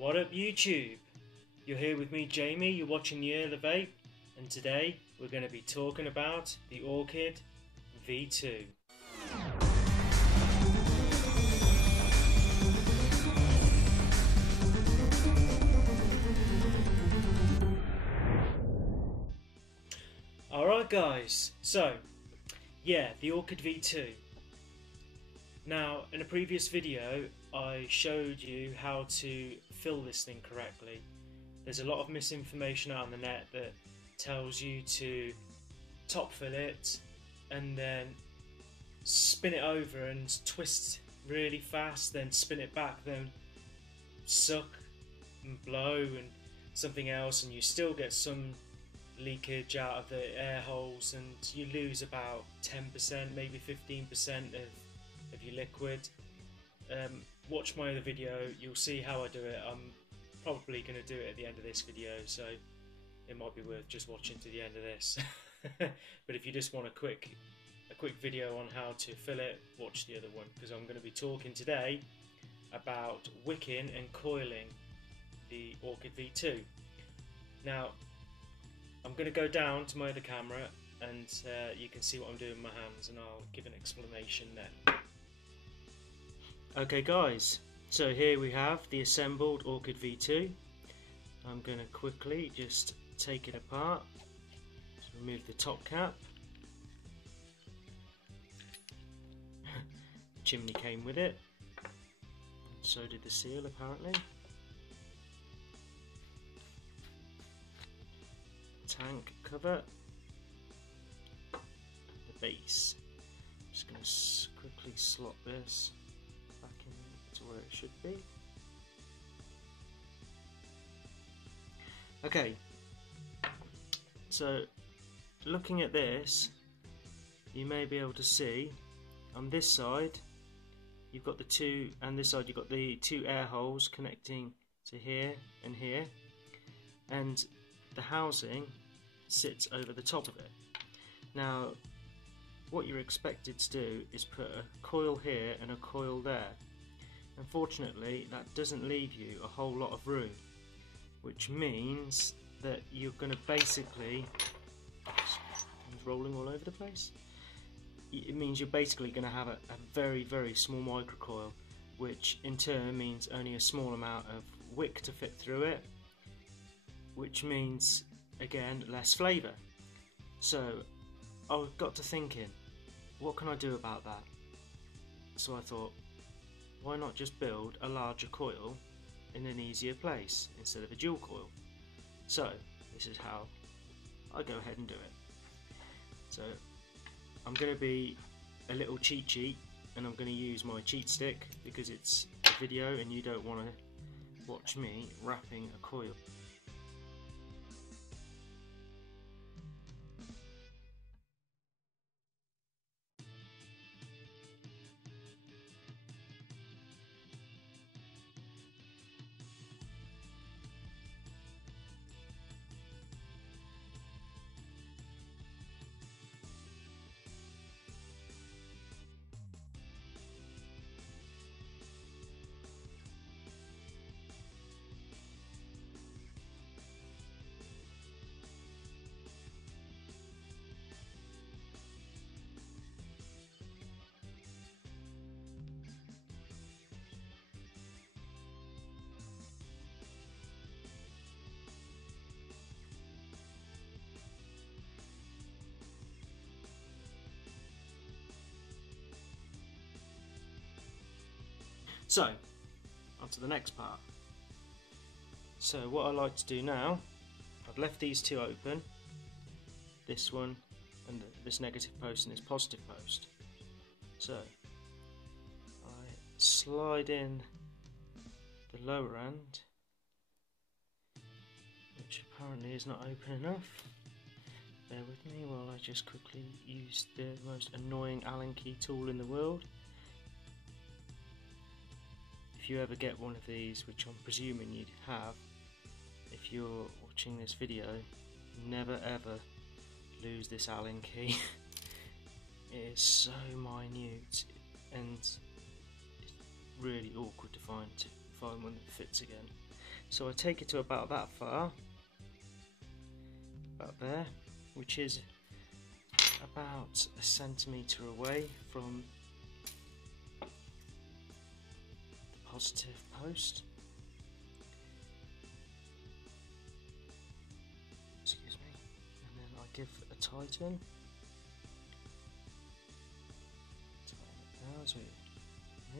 What up YouTube? You're here with me Jamie, you're watching the Vape, and today we're going to be talking about the Orchid V2. Alright guys, so yeah, the Orchid V2. Now in a previous video I showed you how to fill this thing correctly. There's a lot of misinformation out on the net that tells you to top fill it and then spin it over and twist really fast, then spin it back, then suck and blow and something else, and you still get some leakage out of the air holes and you lose about 10%, maybe 15% of your liquid. Watch my other video, you'll see how I do it. I'm probably going to do it at the end of this video, so it might be worth just watching to the end of this. But if you just want a quick video on how to fill it, watch the other one, because I'm going to be talking today about wicking and coiling the Orchid V2. Now I'm going to go down to my other camera and you can see what I'm doing with my hands, and I'll give an explanation then. Okay guys, so here we have the assembled Orchid V2. I'm going to quickly just take it apart. Just remove the top cap. The chimney came with it, so did the seal apparently. Tank cover, the base. I'm just going to quickly slot this back into where it should be. Okay, so looking at this, you may be able to see on this side you've got the two, and this side you've got the two air holes connecting to here and here, and the housing sits over the top of it. Now what you're expected to do is put a coil here and a coil there. Unfortunately that doesn't leave you a whole lot of room, which means that you're going to basically, it's rolling all over the place, it means you're basically going to have a very small microcoil, which in turn means only a small amount of wick to fit through it, which means again less flavour. So I got to thinking, what can I do about that? So I thought, why not just build a larger coil in an easier place instead of a dual coil? So this is how I go ahead and do it. So I'm going to be a little cheat sheet, and I'm going to use my cheat stick because it's a video and you don't want to watch me wrapping a coil. So, on to the next part. So what I like to do now, I've left these two open, this one and this negative post and this positive post. So I slide in the lower end, which apparently is not open enough. Bear with me while I just quickly use the most annoying Allen key tool in the world. If you ever get one of these, which I'm presuming you'd have if you're watching this video, never ever lose this Allen key. It is so minute and it's really awkward to find one that fits again. So I take it to about that far, about there, which is about a centimetre away from the positive post. Excuse me. And then I give a tighten. Tighten it down so it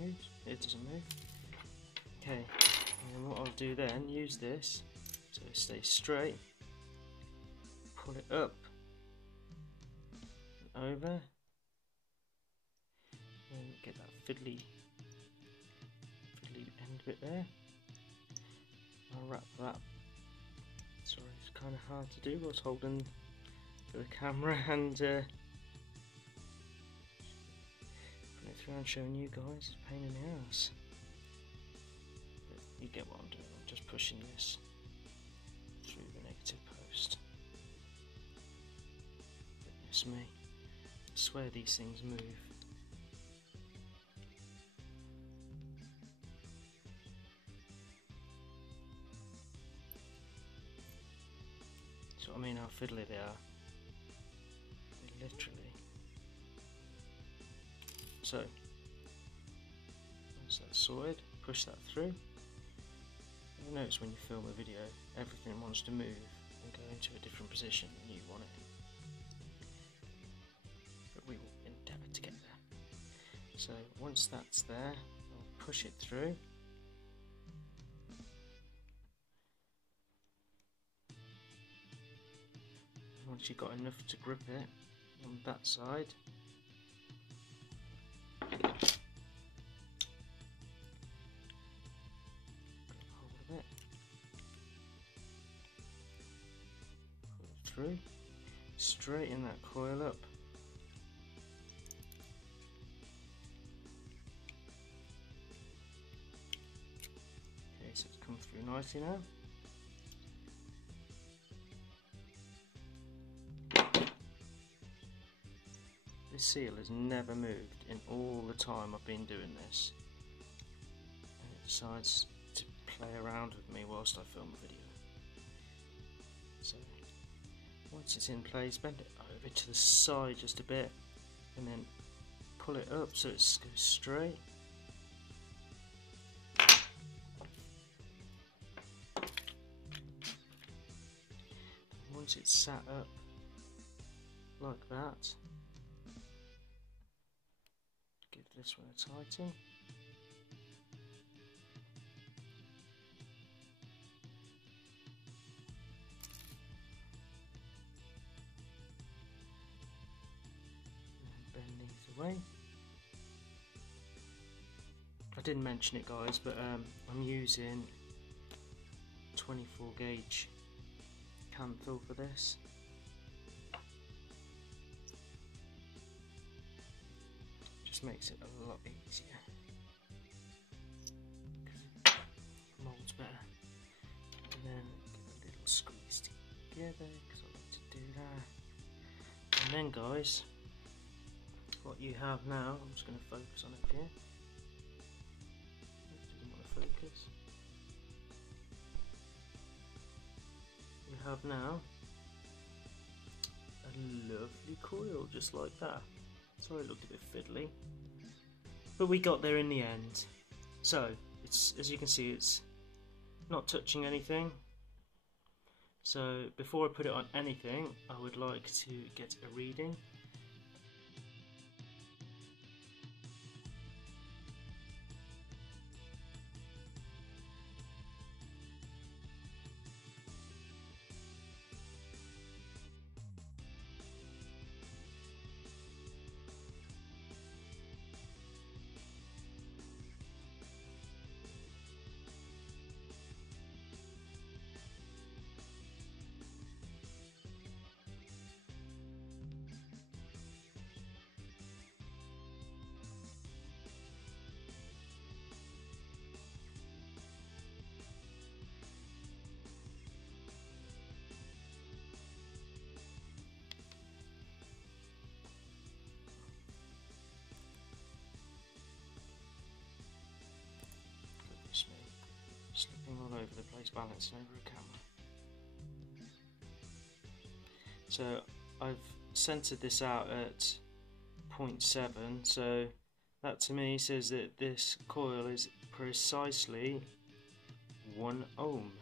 moves. It doesn't move. Okay. And then what I'll do then, use this so it stays straight. Pull it up. Over and get that fiddly end bit there. I'll wrap that. Sorry, it's kind of hard to do. I was holding the camera and putting it through and showing you guys. It's a pain in the ass. But you get what I'm doing. I'm just pushing this through the negative post. Goodness me. I swear these things move. So I mean how fiddly they are. Literally. So once that's sorted, push that through. You'll notice when you film a video, everything wants to move and go into a different position than you want it. We will endeavour to get there. So once that's there, I'll push it through. Once you've got enough to grip it on that side, hold of it, pull it through, straighten that coil up. So it's come through nicely now. This seal has never moved in all the time I've been doing this, and it decides to play around with me whilst I film a video. So once it's in place, bend it over to the side just a bit and then pull it up so it goes straight. Once it's sat up like that, give this one a tighten. And bend these away. I didn't mention it, guys, but I'm using 24 gauge cam fill for this. Just makes it a lot easier. Molds better. And then give a little squeeze together because I like to do that. And then, guys, what you have now, I'm just going to focus on it here. Didn't want to focus. We have now a lovely coil just like that. Sorry it looked a bit fiddly, but we got there in the end. So it's, as you can see, it's not touching anything. So before I put it on anything, I would like to get a reading. over the place balancing over a camera. So I've centered this out at 0.7, so that to me says that this coil is precisely 1 ohm.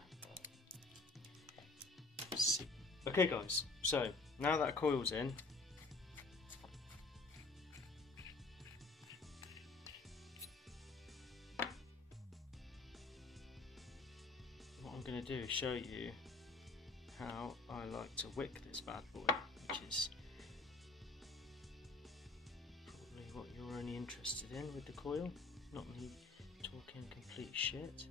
Okay guys, so now that coil's in, what I'm going to do is show you how I like to wick this bad boy, which is probably what you're only interested in with the coil, not me talking complete shit.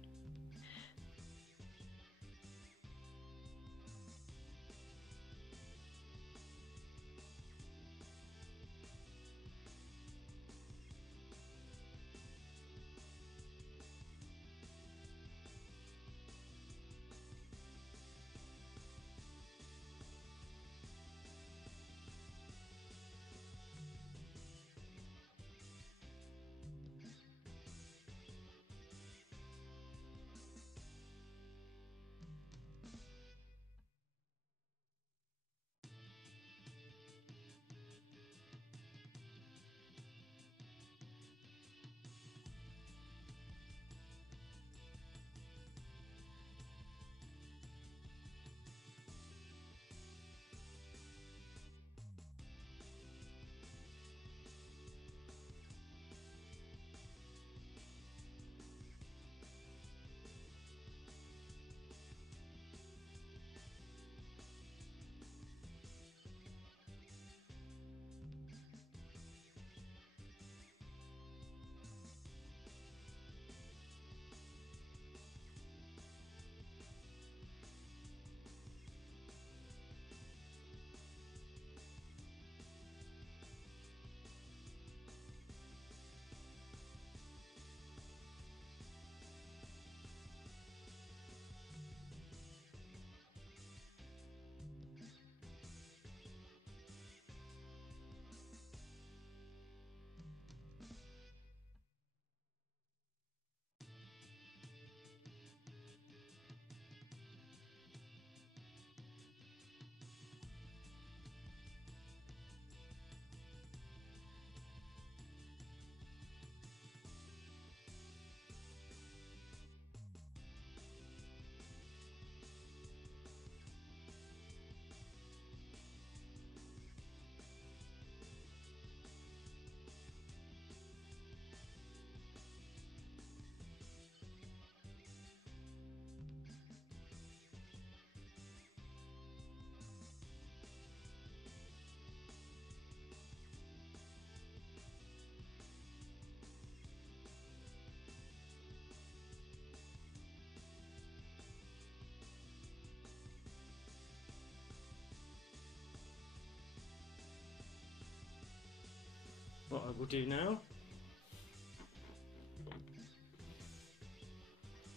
What I will do now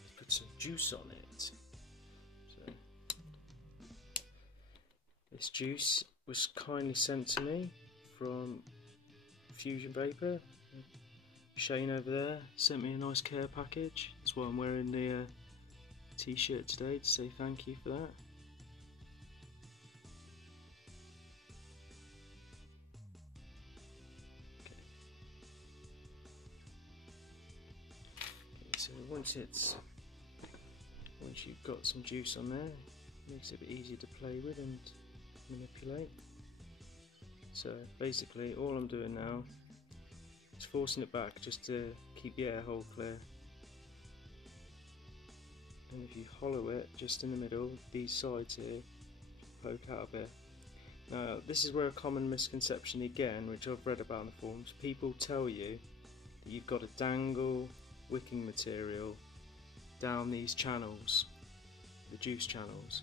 is put some juice on it. So, this juice was kindly sent to me from Fusion Vapor. Shane over there sent me a nice care package. That's why I'm wearing the t-shirt today, to say thank you for that. So once you've got some juice on there, it makes it a bit easier to play with and manipulate. So basically all I'm doing now is forcing it back just to keep the air hole clear. And if you hollow it just in the middle, these sides here poke out a bit. Now this is where a common misconception again, which I've read about in the forums, people tell you that you've got to dangle wicking material down these channels, the juice channels,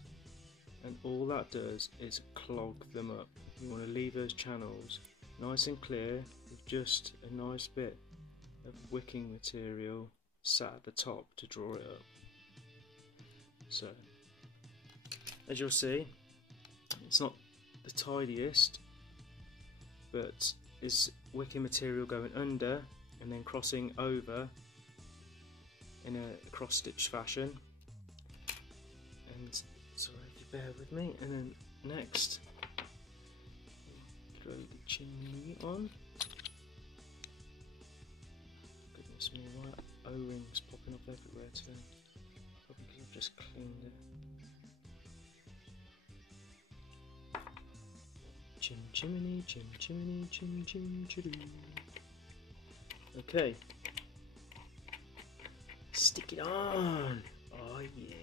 and all that does is clog them up. You want to leave those channels nice and clear with just a nice bit of wicking material sat at the top to draw it up. So as you'll see, it's not the tidiest, but it's wicking material going under and then crossing over in a cross stitch fashion, And sorry if you bear with me. And then next, throw the chimney on. Goodness me, why are O-rings popping up everywhere today? Probably because I've just cleaned it. Chim chimney, chim chimney, chim chim chidoo. Okay. Stick it on! Oh yeah.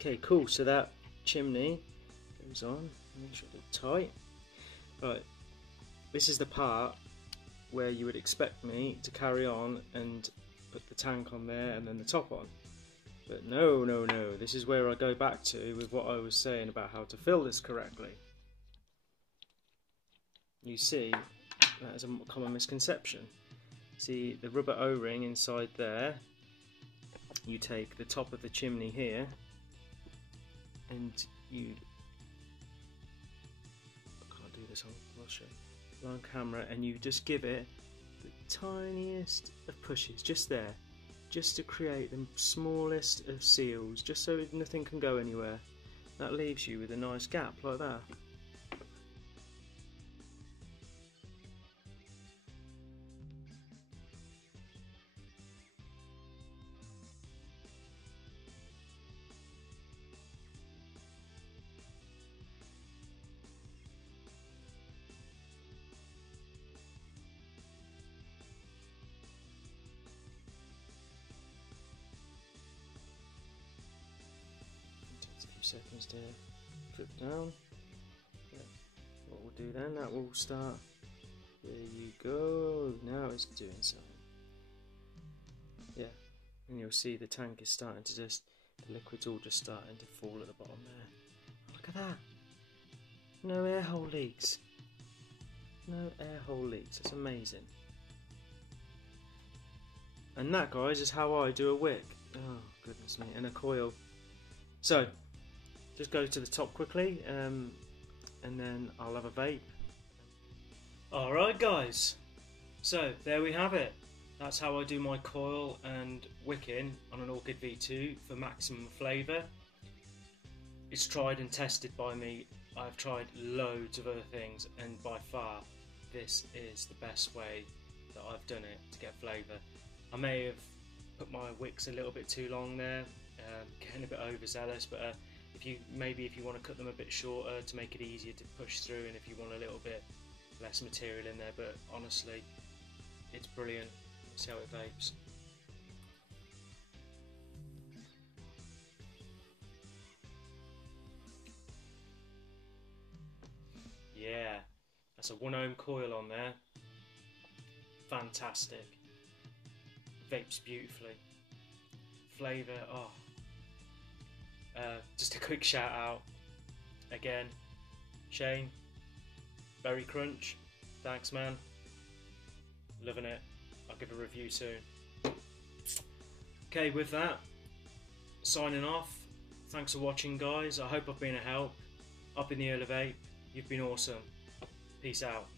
Okay, cool. So that chimney goes on. Make sure they're tight. Right. This is the part where you would expect me to carry on and put the tank on there and then the top on. But no, no, no. This is where I go back to with what I was saying about how to fill this correctly. You see, that is a common misconception. See the rubber O-ring inside there, you take the top of the chimney here and you, I can't do this, I'll show you, on camera, and you just give it the tiniest of pushes, just there, just to create the smallest of seals, just so nothing can go anywhere. That leaves you with a nice gap like that. Seconds to drip down. Yeah. What we'll do then, that will start. There you go. Now it's doing something. Yeah, and you'll see the tank is starting to just, the liquid's all just starting to fall at the bottom there. Look at that. No air hole leaks. No air hole leaks. It's amazing. And that, guys, is how I do a wick. Oh goodness me, and a coil. So. Just go to the top quickly, and then I'll have a vape. Alright guys, so there we have it. That's how I do my coil and wicking on an Orchid V2 for maximum flavour. It's tried and tested by me. I've tried loads of other things, and by far this is the best way that I've done it to get flavour. I may have put my wicks a little bit too long there, getting a bit overzealous, but if you want to cut them a bit shorter to make it easier to push through, and if you want a little bit less material in there, but honestly, it's brilliant. Let's see how it vapes. Yeah, that's a 1 ohm coil on there. Fantastic. Vapes beautifully. Flavour, oh. Just a quick shout out again, Shane, Berry Crunch, thanks man, loving it. I'll give a review soon. Okay, with that, signing off. Thanks for watching guys, I hope I've been a help. Up in the Earl of Vape, you've been awesome. Peace out.